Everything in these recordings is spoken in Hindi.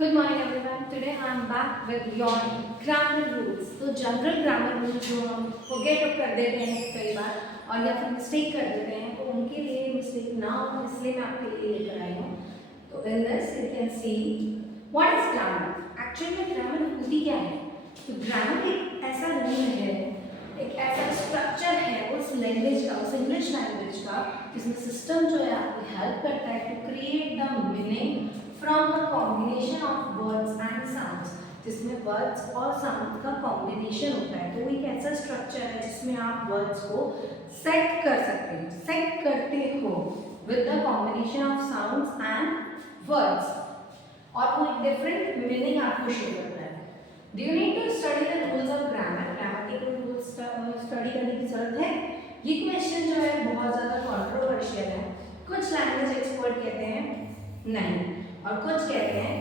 Good morning everyone. Today I am back with your grammar rules. तो जनरल ग्रामर रूल्स जो हम फॉरगेट कर देते हैं कई बार और या फिर मिस्टेक कर देते हैं तो उनके लिए मिस्टेक ना हो इसलिए मैं आपके लिए लेकर आई हूँ. तो in this you can see what is grammar. Actually में ग्रामर होती क्या है. तो ग्रामर एक ऐसा रूल है, एक ऐसा स्ट्रक्चर है उस लैंग्वेज का, उस इंग्लिश लैंग्वेज का जिसमें सिस्टम जो है आपकी हेल्प करता है to create the meaning from the combination of words and sounds, जिसमें वर्ड्स और साउंड का कॉम्बिनेशन होता है. तो एक ऐसा स्ट्रक्चर है जिसमें आप वर्ड्स को सेट कर सकते हैं, सेट करते हो with the combination of sounds and words और वो डिफरेंट मीनिंग आपको शो करता है. Do you need to study the rules of grammar. Grammar के रूल्स स्टडी करने की जरूरत है. ये क्वेश्चन जो है बहुत ज़्यादा कंट्रोवर्शियल है. कुछ लैंग्वेज एक्सपर्ट कहते हैं नहीं और कुछ कहते हैं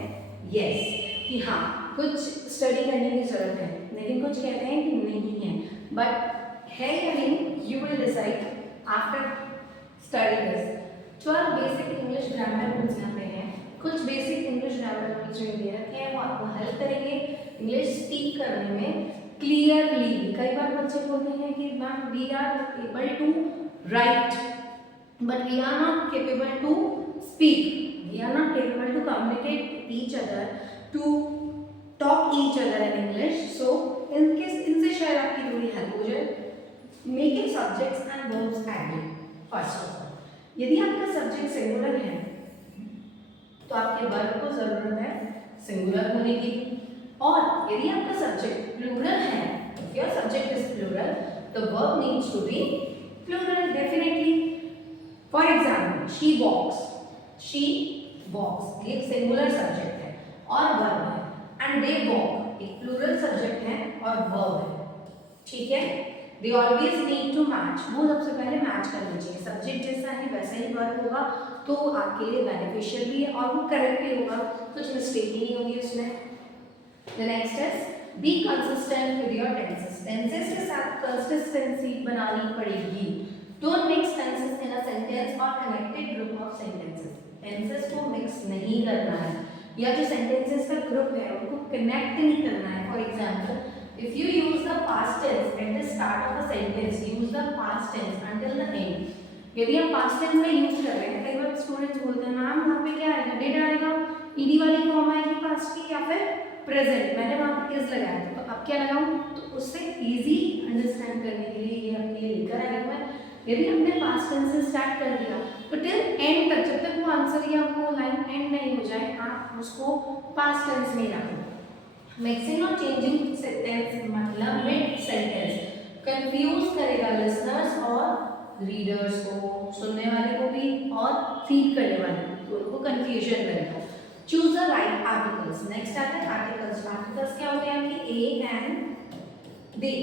यस कि हाँ कुछ स्टडी करने की ज़रूरत है, लेकिन कुछ कहते हैं कि नहीं है. बट है या नहीं you will decide after study this. 12 basic English grammar rules यहाँ पे हैं. कुछ बेसिक इंग्लिश ग्रामर रूल्स जो दे रखे हैं वो आपको हेल्प करेंगे इंग्लिश स्पीक करने में क्लियरली. कई बार बच्चे बोलते हैं कि ma'am we are able to write but we are not capable to speak. We are not capable to communicate each other, to talk each other in English. So, इनसे शायद आपकी थोड़ी हेल्प हो जाए. Making subjects and verbs handy. First of all, यदि आपका सब्जेक्ट सिंगुलर है तो आपके वर्ब को जरूरत है सिंगुलर होने की. और यदि आपका सब्जेक्ट प्लूरल है, if your subject is plural, the verb needs to be plural definitely. For example, she walks. She walks एक सिंगुलर सब्जेक्ट है और वर्ब है. एंड दे वॉक एक प्लूरल सब्जेक्ट है और वर्ब है. ठीक है. They always need to match. वो सबसे पहले मैच करनी चाहिए. सब्जेक्ट जैसा है वैसा ही वर्ब होगा तो आपके लिए बेनिफिशियल भी है और वो करेक्ट भी होगा. कुछ मिस्टेक ही नहीं होगी उसमें. The next is be consistent with your tenses. Tenses के साथ कंसिस्टेंसी बनानी पड़ेगी. Don't mix tenses in a sentence और connected group of sentences. Tenses को मिक्स नहीं करना है या जो सेंटेंसेस का ग्रुप है उनको कनेक्ट नहीं करना है. For example if you use the past tense at the start of a sentence, use the past tense until the end. यदि आप पास्ट टेंस में यूज कर रहे हैं, कई बार स्टूडेंट्स बोलते हैं मैम वहाँ पे क्या आएगा, डिड आएगा, ईडी वाली फॉर्म आएगी पास्ट की या फिर प्रेजेंट. मैंने वहाँ पे इज लगाया था तो अब क्या लगाऊं. तो उससे इजी अंडरस्टैंड करने के लिए ये आपके लिए लेकर आई हूं मैं. यदि हमने पास्ट टेंस से स्टार्ट कर दिया तो टिल एंड तक, जब तक वो आंसर या वो लाइन एंड नहीं हो जाए, आप उसको पास्ट टेंस में रखो. मिक्सिंग और चेंजिंग सेंटेंस मतलब मिड सेंटेंस कंफ्यूज करेगा लिसनर्स और रीडर्स को, सुनने वाले को भी और फीड करने वाले को, तो उनको कंफ्यूजन करेगा. Choose the right articles. Next आता है आर्टिकल्स. आर्टिकल्स क्या होते हैं कि ए एंड दे,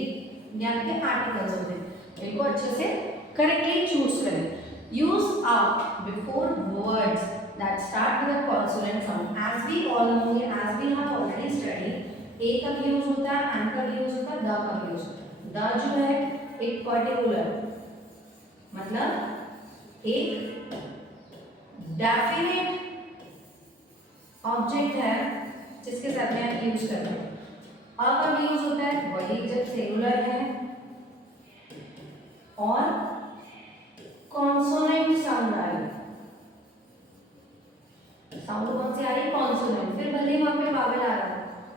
यानी कि आर्टिकल्स होते हैं. इनको अच्छे से करेक्टली चूज करें. Use a before words that start with a consonant sound. As we all know, as we have already studied, a का भी यूज होता है, एंड का भी यूज होता है, द का भी यूज होता है. द जो है एक पर्टिकुलर मतलब एक डेफिनेट ऑब्जेक्ट है जिसके साथ में आप यूज कर रहे हैं. अ का भी यूज होता है वही जब सिंगुलर है और कॉन्सोनेंट साउंड आ रही है. साउंड कौन सी आ रही है, कॉन्सोनेंट. फिर भले ही वहां पे वावेल आ रहा है,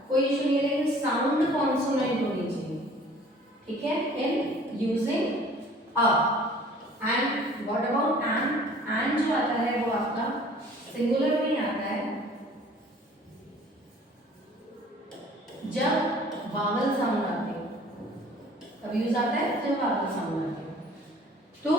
कोई इशू नहीं है, लेकिन साउंड कॉन्सोनेंट होनी चाहिए. ठीक है. In using a. And what about and. And जो आता है वो आपका सिंगुलर में आता है जब वावल साउंड आते हैं, तब यूज आता है जब वावल साउंड आते हैं. तो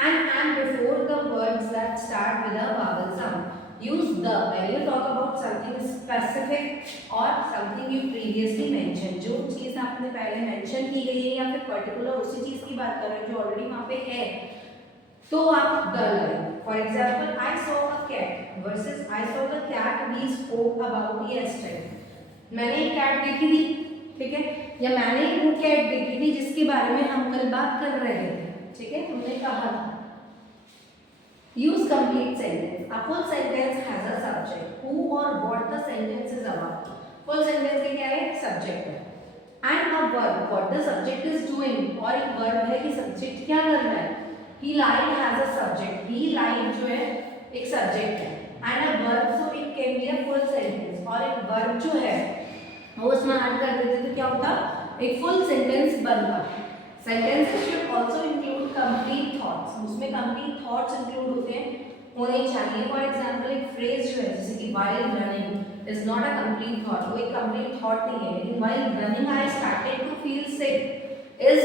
and before the words that start with a vowel sound. Use the when you talk about something specific or something you previously mentioned. जो चीज़ आपने पहले मेंशन की गई है या फिर पर्टिकुलर उसी चीज़ की बात कर रहे हैं जो ऑलरेडी वहाँ पे है, तो आप द लगाएं. For example I saw a cat versus I saw the cat we spoke about yesterday. मैंने एक कैट देखी थी, ठीक है, या मैंने वो कैट देखी थी जिसके बारे में हम कल बात कर रहे थे. ठीक है, हमने कहा था. Use complete sentence. A full sentence has a subject. Who or what the sentence full sentence के क्या है, सब्जेक्ट है। And a verb, what the subject is doing, और एक वर्ब है कि सब्जेक्ट क्या कर रहा है। He like has a subject, he like जो है एक सब्जेक्ट है। And a verb, so it can be a full sentence, और एक वर्ब जो है वो उसमें ऐड कर देते तो क्या होता, एक फुल सेंटेंस बनता। Sentences should also include complete thoughts, उसमें कंप्लीट थॉट्स इंक्लूड होते हैं, होने चाहिए। फॉर एग्जांपल एक फ्रेज जो है जैसे कि while running is not a complete thought, वो एक कंप्लीट थॉट नहीं है, लेकिन while running I started to feel sick is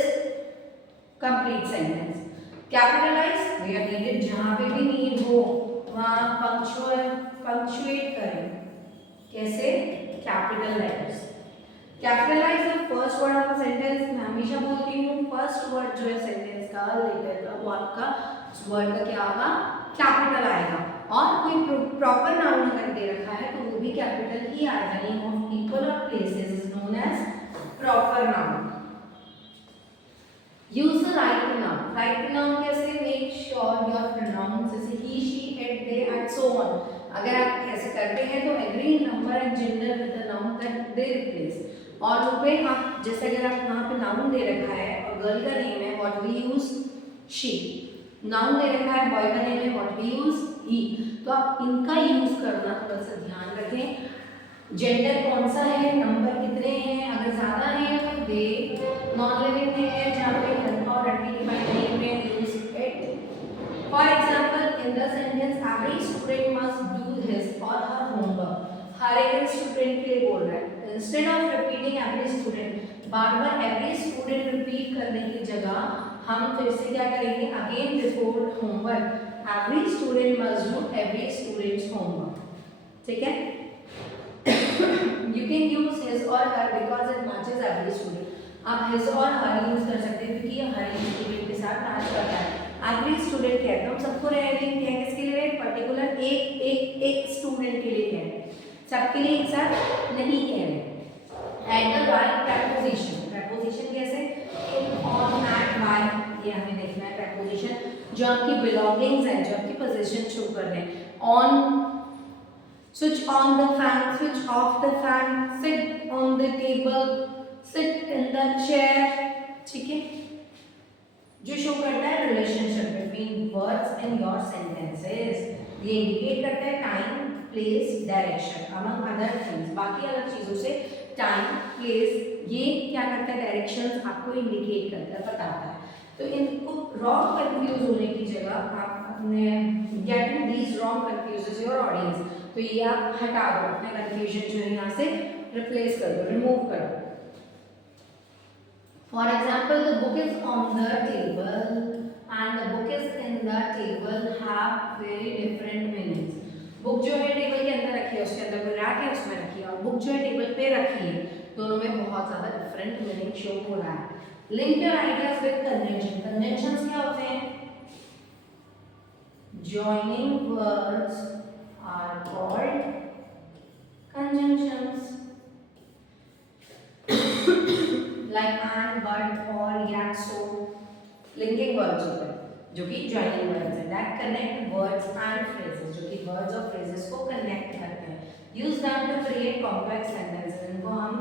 complete sentence. Capitalize where needed, जहां पे भी नीड हो वहां पंक्चुएट करें, कैसे, capital letters. Capitalize the first word of a sentence, मैं हमेशा बोलती हूँ फर्स्ट वर्ड जो है सेंटेंस का, लेटर का, वो आपका वर्ड का क्या होगा, कैपिटल आएगा। और कोई प्रॉपर नाउन अगर दे रखा है तो वो भी कैपिटल ही आएगा। नेम ऑफ पीपल और places is known as proper noun. Use the right pronoun, right pronoun कैसे, मेक श्योर योर प्रोनाउंस जैसे he, she, it, they and so on, अगर आप ऐसे करते हैं तो every number and gender with the noun that they replace. और पे हाँ, जैसे अगर आप वहाँ पे नाउन दे रखा है और गर्ल का नेम है what we use she, noun दे रखा है बॉय का नेम है व्हाट वी यूज ही, तो आप इनका यूज करना थोड़ा सा ध्यान रखें। जेंडर कौन सा है, नंबर कितने हैं, अगर ज्यादा है तो दे, नॉन लिविंग है जहाँ पे लड़का और लड़की डिफाइन नहीं हुए use it. For example in the sentence every student must do his और हर होमवर्क, हर एक स्टूडेंट के लिए बोल रहा है, instead of repeating every student, bar bar every student repeat करने की जगह हम फिर से क्या करेंगे, again report homework, every student must do every students homework, ठीक है। You can use his or her because it matches every student, आप his और her यूज कर सकते हैं क्योंकि ये हर एक स्टूडेंट के साथ मैच करता है। एवरी स्टूडेंट क्या है, तो हम सबको रह रहे हैं, किसके लिए, पर्टिकुलर एक स्टूडेंट के लिए कह रहे हैं, सबके लिए एक साथ नहीं कह रहे। At the right preposition, preposition कैसे, ऑन, एट, बाय, ये हमें देखना है प्रेपोजिशन जो आपकी बिलोंगिंग्स है, जो आपकी पोजीशन शो कर रहे हैं। On, switch on the fan, switch off the fan, sit on the table, sit in the chair, ठीक है, जो शो करता है relationship between words in your sentences, ये इंडिकेट करता है time, place, direction among other things, बाकी अलग चीजों से टाइम, प्लेस, ये क्या करता है, डायरेक्शंस आपको इंडिकेट करता है, बताता है। तो इनको रॉन्ग कंफ्यूज होने की जगह आप अपने getting these wrong confuses your audience, तो ये आप हटा दो, अपने कंफ्यूजन जो है यहाँ से रिप्लेस कर दो, रिमूव कर दो। For example the book is on the table and the book is in the table have very different meanings. Book जो है टेबल के अंदर रखी है, उसके अंदर कोई रैक है उसमें रखी है, और बुक जो है टेबल पे रखी है, दोनों में बहुत ज्यादा डिफरेंट मीनिंग शो हो रहा है। Link your ideas with convention, conventions क्या होते हैं, joining words are called conjunctions like and, but, or, yet, so, linking words होते हैं जो कि joining words है, that connect words and phrases, जो कि words और phrases को connect करते हैं। use them to create complex sentences, इनको हम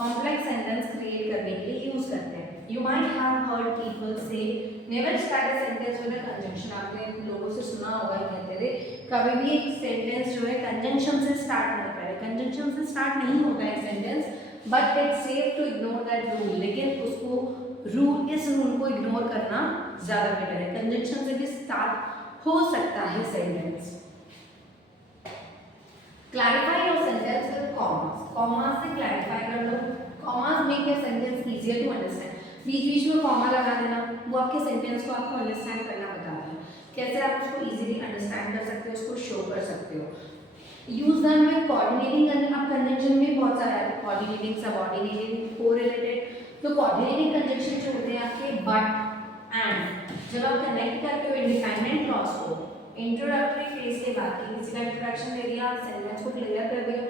complex sentence create करने के लिए use करते हैं। You might have heard people say never start a sentence with a conjunction, आपने लोगों से सुना होगा ये कहते थे कभी भी एक सेंटेंस जो है कंजंक्शन से स्टार्ट ना करें, कंजंक्शन से स्टार्ट नहीं होता है sentence, but it's safe to ignore that rule, लेकिन उसको रूल, इस रूल को इग्नोर करना ज्यादा बेटर है, कंजंक्शन से भी स्टार्ट हो सकता है sentence. Clarify your sentence with commas, commas से क्लैरिफाई कर लो, commas make your sentence easier to understand, बीच बीच में कॉमा लगा देना, वो आपके सेंटेंस को आपको अंडरस्टैंड करना बताता है, कैसे आप उसको इजीली अंडरस्टैंड कर सकते हो, उसको शो कर सकते हो। यूज दैम विद कोऑर्डिनेटिंग, अब कंजंक्शन में बहुत सारा है, कोऑर्डिनेटिंग, सबऑर्डिनेटिंग, कोरिलेटेड, तो कोऑर्डिनेटिंग कंजंक्शन जो होते हैं आपके बट एंड, जब आप कनेक्ट करते हो इंडिपेंडेंट क्लॉज को, इंट्रोडक्टरी फेज के बाद किसी का इंट्रोडक्शन दे दिया, सेंटेंस को क्लियर कर दिया,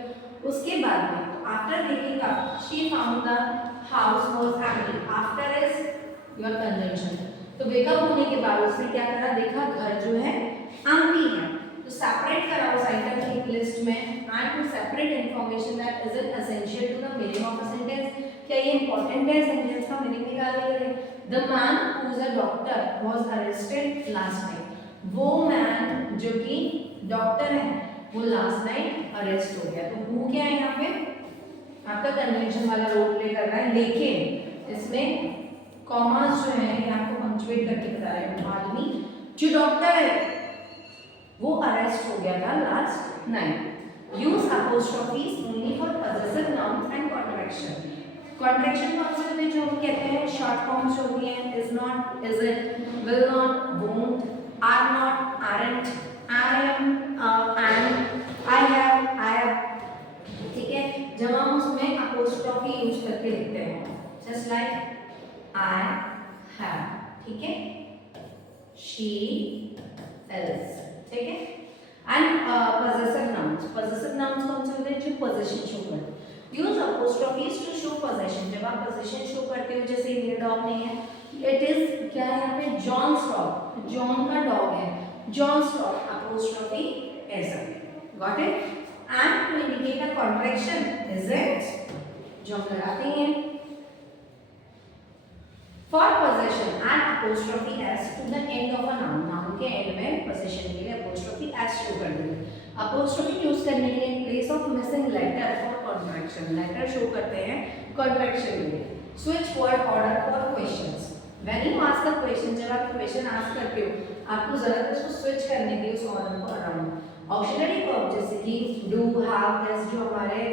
उसके बाद में after waking up she found the house was empty, after is your conjunction, तो वेकअप होने के बाद उसने क्या करा, देखा घर जो है एम्प्टी है, तो सेपरेट करा उस आइटम की लिस्ट में and to separate inform information that is it essential to the meaning of a sentence, क्या ये इंपॉर्टेंट है सेंटेंस का मीनिंग निकालने के लिए? The man who is a doctor was arrested last night, वो मैन जो कि डॉक्टर है वो लास्ट नाइट अरेस्ट हो गया। तो हु क्या है यहाँ पे आपका कन्वेंशन वाला रोल प्ले कर रहा है, लेकिन इसमें कॉमास जो है ये आपको पंक्चुएट करके बता रहे हैं। आदमी जो डॉक्टर है वो अरेस्ट हो गया था last night. Use apostrophes only for possessive nouns and contraction. Contraction कौन से होते हैं जो हम कहते हैं शॉर्ट फॉर्म्स होती हैं, is not, is it, will not, won't, are not, aren't, I am, and, I have, ठीक है। जब हम उसमें अपोस्ट्रोफी यूज करके लिखते हैं जस्ट लाइक आई हैव, ठीक है, शी इज, ठीक है। And possessive nouns, possessive nouns कौन से होते हैं जो पोजीशन शो करते हैं। यूज अपोस्ट्रोफीज टू शो पोजीशन, जब आप पोजीशन शो करते हो, जैसे मेरा डॉग नहीं है, इट इज क्या है यहाँ पे जॉन्स डॉग, जॉन का डॉग है, जॉन्स डॉग, अपोस्ट्रोफी ऐसा, got it. And to indicate a contraction is it, जो हम लगाते हैं for possession and apostrophe S to the end of a noun, noun के एंड में पोजीशन के लिए अपोस्ट्रोफी एस शो कर देंगे। अपोस्ट्रोफी यूज करने के लिए in place of missing letter for contraction, letter show करते हैं कॉन्ट्रैक्शन के लिए। Switch word order for questions, when you ask a question, जब आप क्वेश्चन आस्क करते हो आपको जरूरत है उसको स्विच करने की उस ऑर्डर को अराउंड। ऑक्सिलरी वर्ब जैसे कि डू, हैव, हैज जो हमारे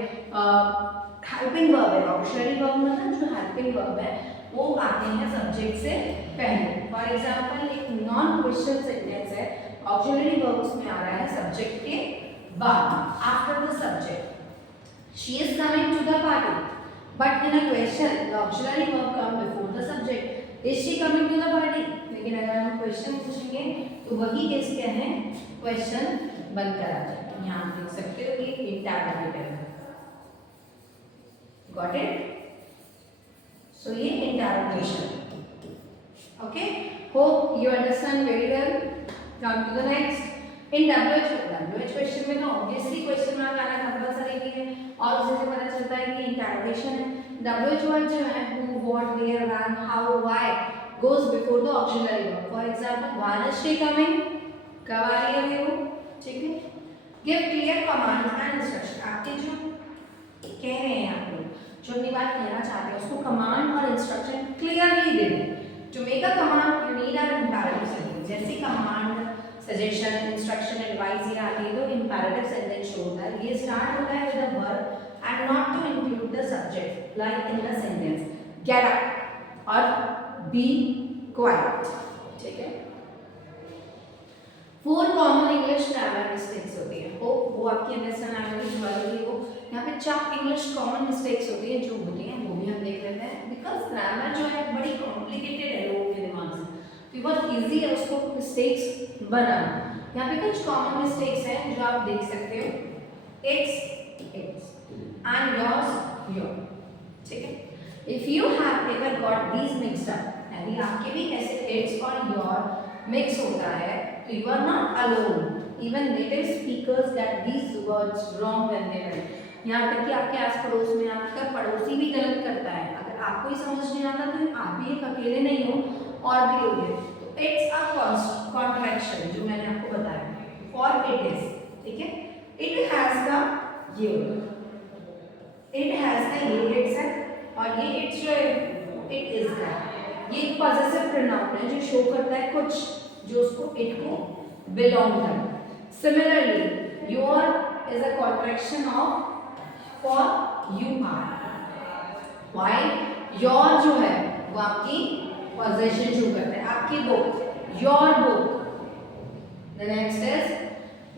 हेल्पिंग वर्ब है, ऑक्सिलरी वर्ब मतलब जो हेल्पिंग वर्ब है वो आते हैं सब्जेक्ट से पहले। फॉर एग्जांपल एक नॉन क्वेश्चन सेंटेंस है, ऑक्सिलरी वर्ब उसमें आ रहा है सब्जेक्ट के बाद, after the subject. She is coming to the party, but in a question the auxiliary verb come before the subject. Is she coming to the party, लेकिन अगर हम क्वेश्चन पूछेंगे तो वही केस क्या है, क्वेश्चन बनकर आ जाए। यहाँ देख सकते हो ये इंटरोगेटिव है, गॉट इट। So ये interrogation, okay? Hope you understand very well. Come to the next. In WH question में तो obviously question mark आना कंपल्सरी है और उसे से पता चलता है कि interrogation है। WH word जो है who, what, where, when, how, why goes before the auxiliary verb. For example, when is she coming? कब आ रही है वो? ठीक है? Give clear commands and instruction. आपके जो कह रहे हैं आप लोग जो अपनी बात कहना चाहते हैं उसको कमांड और इंस्ट्रक्शन क्लियरली दे दें। To make a command you need an imperative sentence, जैसे कमांड, सजेशन, इंस्ट्रक्शन, एडवाइस ये आती है तो इंपैरेटिव सेंटेंस शो होता है। ये स्टार्ट होता है with a verb and not to include the subject, like in the sentence get up और बी क्वाइट, ठीक है। 4 कॉमन इंग्लिश ग्रामर मिस्टेक्स होती है, वो आपकी अंडरस्टैंड आएगी वाली वो। यहाँ पे 4 इंग्लिश कॉमन मिस्टेक्स होती है जो होती हैं वो भी हम देख लेते हैं, बिकॉज ग्रामर जो है बड़ी कॉम्प्लिकेटेड है लोगों के दिमाग से, तो बहुत इजी है उसको मिस्टेक्स बनाना। यहाँ पे कुछ कॉमन मिस्टेक्स हैं जो आप देख सकते हो, इट्स एंड योर्स योर, ठीक है। If you have ever got these mixed up, यदि आपके भी ऐसे इट्स और योर मिक्स होता है तो you are not alone, even native speakers get these words wrong when they write. यहाँ तक कि आपके आस पड़ोस में आपका पड़ोसी भी गलत करता है, अगर आपको ही समझ नहीं आता तो आप भी एक अकेले नहीं हो और भी लोग हैं। तो इट्स अ कॉन्ट्रैक्शन जो मैंने आपको बताया फॉर इट इज, ठीक है। इट हैज द ये इट्स है और ये इट्स जो है इट इज का, ये एक पॉसेसिव प्रोनाउन है जो शो करता है कुछ जो उसको इट को बिलोंग करता है। Similarly your is a contraction of for you are, while your जो है वो आपकी possession शो करता है, आपकी book, your book। The next is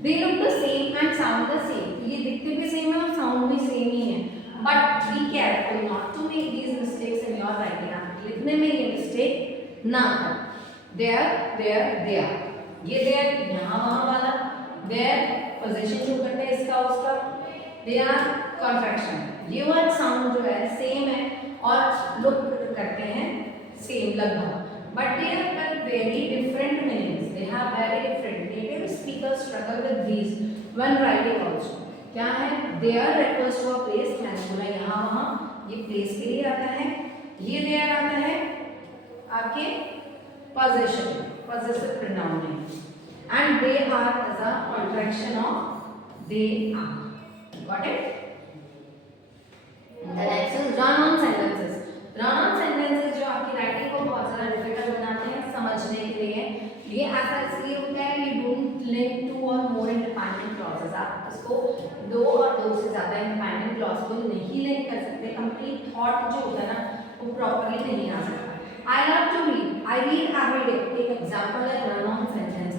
they look the same and sound the same, ये दिखते भी सेम है और साउंड भी सेम ही है, but be careful not to make these mistakes in your writing। आप लिखने में ये मिस्टेक ना करें। there ये there यहाँ वहाँ वाला, there possession शो करता है इसका उसका, they are कॉन्ट्रैक्शन। ये वर्ड साउंड जो है सेम है और लुक करते हैं सेम लगभग, but they have very different meanings, they have very different. Native speakers struggle with these when writing also. क्या है there refers to a place, मैंने बोला यहाँ वहाँ, ये place के लिए आता है, ये देयर आता है आपके possession, possessive pronoun है, and they are as a contraction of they are. Got it? The next is run-on sentences. Run-on sentences जो आपकी राइटिंग को बहुत ज़्यादा डिफिकल्ट बनाते हैं समझने के लिए, ये ऐसा इसलिए होता है ये डोंट लिंक टू और मोर इंडिपेंडेंट क्लॉजेस. आप इसको दो और दो से ज़्यादा इंडिपेंडेंट क्लॉज को नहीं लिंक कर सकते. कंप्लीट थॉट जो होता है ना वो प्रॉपरली नहीं आ सकता. I love to read, I read every day, एक एग्जाम्पल है रन-ऑन सेंटेंस,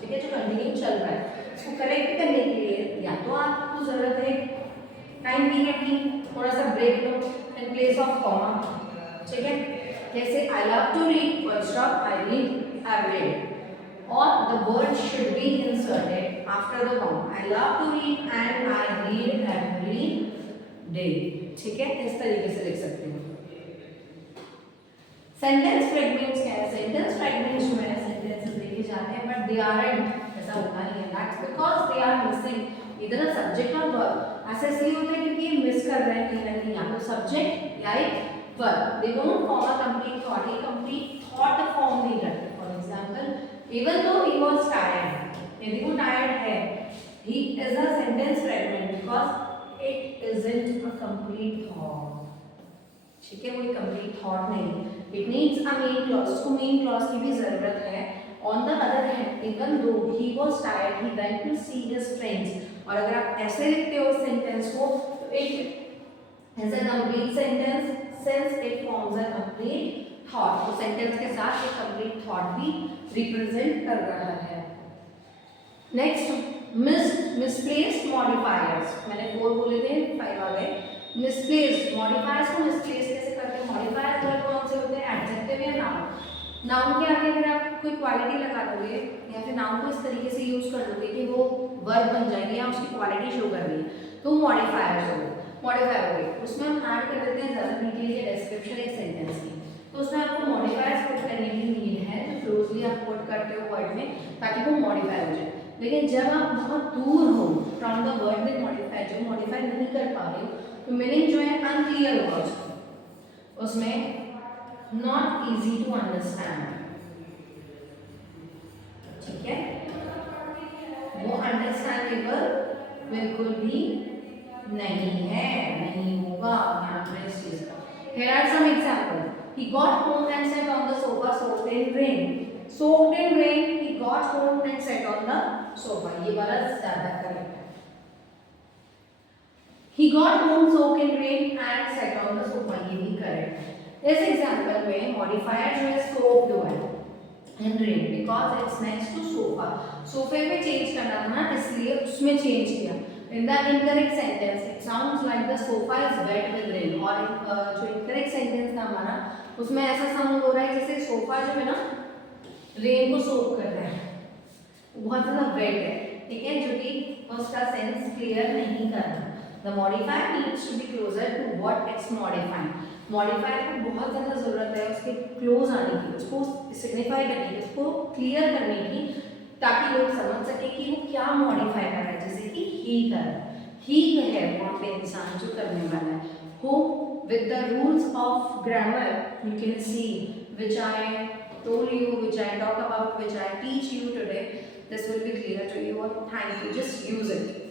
ठीक है, जो कंटिन्यू चल रहा है. इसको करेक्ट करने के लिए या तो आपको ज़रूरत है टाइम पीरियड की, थोड़ा सा ब्रेक लो इन प्लेस ऑफ कॉमा, ठीक है, जैसे I love to read full stop I read every day, और the word should be inserted after the comma. I love to read and I read every day, ठीक है, इस तरीके से लिख सकते हो. सेंटेंस फ्रेगमेंट्स क्या है? सेंटेंस फ्रेगमेंट्स जो है सेंटेंसेस लिखे जाते हैं बट दे आरंट, ऐसा होता नहीं है. That's because they are missing इधर सब्जेक्ट और वर्ब. ऐसा इसलिए होता है क्योंकि ये मिस कर रहे हैं कहीं ना कहीं, या तो सब्जेक्ट या एक verb. They don't form a complete thought, ये कंप्लीट थॉट फॉर्म नहीं करते. For example, even though he was tired, यदि वो टायर्ड है, he is a sentence fragment because it isn't a complete thought, ठीक है, कोई कंप्लीट थॉट नहीं. It needs a main clause, उसको मेन क्लॉज की भी जरूरत है. On the other hand, even though he was tired he went to see his friends, और अगर आप ऐसे लिखते हो सेंटेंस को तो it is a complete sentence since it forms a complete thought. तो सेंटेंस के साथ एक कंप्लीट थॉट भी रिप्रेजेंट कर रहा है. नेक्स्ट, मिसप्लेस्ड मॉडिफायर्स, मैंने 4 बोले थे, 5 आ गए. मिसप्लेस्ड मॉडिफायर्स को मिसप्लेस कैसे करते हैं? मॉडिफायर्स वर्ड कौन से होते हैं? एडजेक्टिव या नाउन. नाउन के आगे अगर आप कोई क्वालिटी लगा दोगे या फिर नाउन को इस तरीके से यूज कर दोगे कि वो वर्ब बन जाएगी या उसकी क्वालिटी शो कर रही है, तो मॉडिफायर्स हो गए. मॉडिफायर हो गए, उसमें हम ऐड कर देते हैं ज़्यादा डिटेल या डिस्क्रिप्शन एक सेंटेंस की. तो उसमें आपको मॉडिफायर्स पुट करने की नीड है, जो क्लोजली आप पुट करते हो वर्ड में ताकि वो मॉडिफाई हो जाए. लेकिन जब आप बहुत दूर हो from the word that modify, जो मॉडिफाई नहीं कर पा रहे हो, तो मीनिंग जो है अनक्लियर होगा उसमें, नॉट इजी टू अंडरस्टैंड, ठीक है, वो अंडरस्टैंडेबल बिल्कुल भी नहीं है, नहीं होगा यहाँ पर इस चीज का. Here are some examples. He got home and sat on the sofa soaked in rain. Soaked in rain. He got home and sat on the sofa. ये वाला ज़्यादा करेक्ट है. He got home soaked in rain and sat on the sofa. ये भी करेक्ट है. इस एग्जाम्पल में मॉडिफायर जो है soaked हुआ है in rain because it's next to sofa. सोफे में चेंज करना था ना, इसलिए उसमें चेंज किया. In the incorrect sentence, it sounds like the sofa is wet with rain. और जो incorrect sentence था हमारा, उसमें ऐसा साउंड हो रहा है जैसे सोफा जो है ना रेन को सोक कर रहा है, बहुत ज़्यादा वेट है, ठीक है, जो कि उसका सेंस क्लियर नहीं कर रहा. The modifier needs to be closer to what it's modifying. Modifier को बहुत ज़्यादा ज़रूरत है उसके क्लोज आने की, उसको सिग्निफाई करने की, उसको क्लियर करने की, ताकि लोग समझ सके कि वो क्या मॉडिफाई कर रहा है. जैसे कि ही कर रहा है, ही है वहाँ पे इंसान जो करने वाला है. हो with the rules of grammar you can see which I told you, which I talk about, which I teach you today, this will be clear to you. और thank you, just use it.